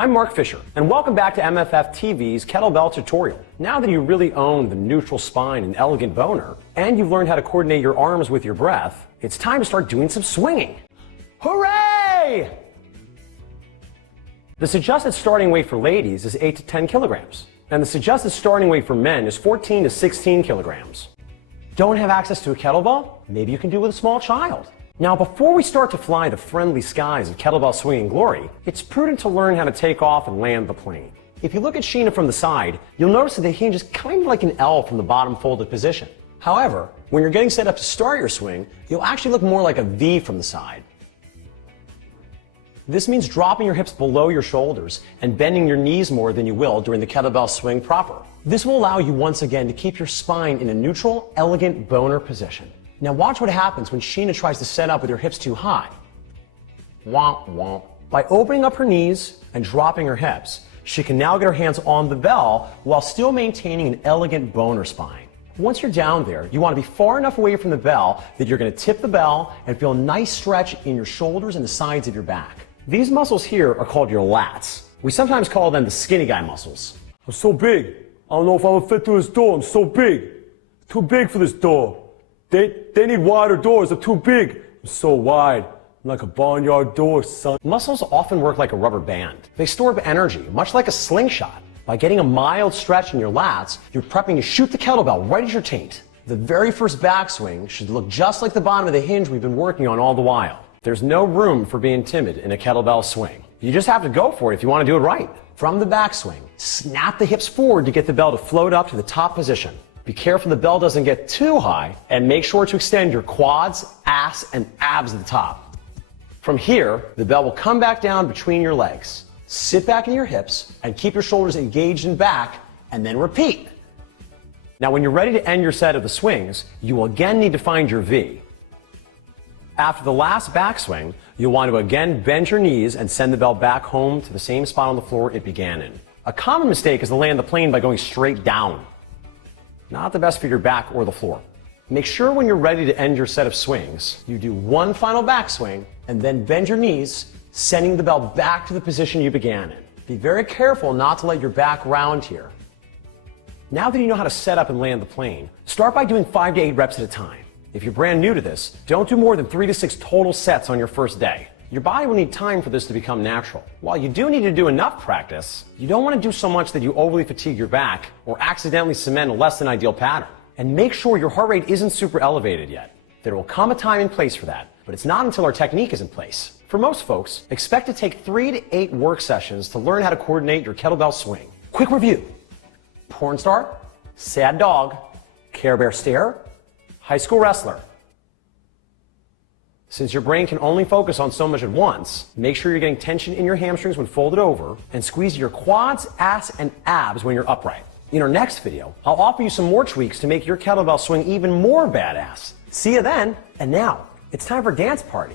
I'm Mark Fisher, and welcome back to MFF TV's Kettlebell tutorial. Now that you really own the neutral spine and elegant boner, and you've learned how to coordinate your arms with your breath, it's time to start doing some swinging. Hooray! The suggested starting weight for ladies is 8 to 10 kilograms, and the suggested starting weight for men is 14 to 16 kilograms. Don't have access to a kettlebell? Maybe you can do it with a small child. Now, before we start to fly the friendly skies of kettlebell swinging glory, it's prudent to learn how to take off and land the plane. If you look at SHINA from the side, you'll notice that the hinge is kind of like an L from the bottom folded position. However, when you're getting set up to start your swing, you'll actually look more like a V from the side. This means dropping your hips below your shoulders and bending your knees more than you will during the kettlebell swing proper. This will allow you once again to keep your spine in a neutral, elegant boner position. Now watch what happens when SHINA tries to set up with her hips too high. Womp womp. By opening up her knees and dropping her hips, she can now get her hands on the bell while still maintaining an elegant boner spine. Once you're down there, you want to be far enough away from the bell that you're going to tip the bell and feel a nice stretch in your shoulders and the sides of your back. These muscles here are called your lats. We sometimes call them the skinny guy muscles. I'm so big. I don't know if I'm gonna fit through this door. I'm so big. Too big for this door. They need wider doors. I'm too big. I'm so wide. I'm like a barnyard door, son. Muscles often work like a rubber band. They store up energy, much like a slingshot. By getting a mild stretch in your lats, you're prepping to shoot the kettlebell right at your taint. The very first backswing should look just like the bottom of the hinge we've been working on all the while. There's no room for being timid in a kettlebell swing. You just have to go for it if you want to do it right. From the backswing, snap the hips forward to get the bell to float up to the top position. Be careful the bell doesn't get too high, and make sure to extend your quads, ass, and abs at the top. From here, the bell will come back down between your legs. Sit back in your hips and keep your shoulders engaged and back, and then repeat. Now when you're ready to end your set of the swings, you will again need to find your V. After the last backswing, you'll want to again bend your knees and send the bell back home to the same spot on the floor it began in. A common mistake is to land the plane by going straight down. Not the best for your back or the floor. Make sure when you're ready to end your set of swings, you do one final backswing and then bend your knees, sending the bell back to the position you began in. Be very careful not to let your back round here. Now that you know how to set up and land the plane, start by doing 5 to 8 reps at a time. If you're brand new to this, don't do more than 3 to 6 total sets on your first day. Your body will need time for this to become natural. While you do need to do enough practice, you don't want to do so much that you overly fatigue your back or accidentally cement a less than ideal pattern. And make sure your heart rate isn't super elevated yet. There will come a time and place for that, but it's not until our technique is in place. For most folks, expect to take 3 to 8 work sessions to learn how to coordinate your kettlebell swing. Quick review: porn star, sad dog, Care Bear stare, high school wrestler. Since your brain can only focus on so much at once, make sure you're getting tension in your hamstrings when folded over, and squeeze your quads, ass, and abs when you're upright. In our next video, I'll offer you some more tweaks to make your kettlebell swing even more badass. See you then. And now, it's time for dance party.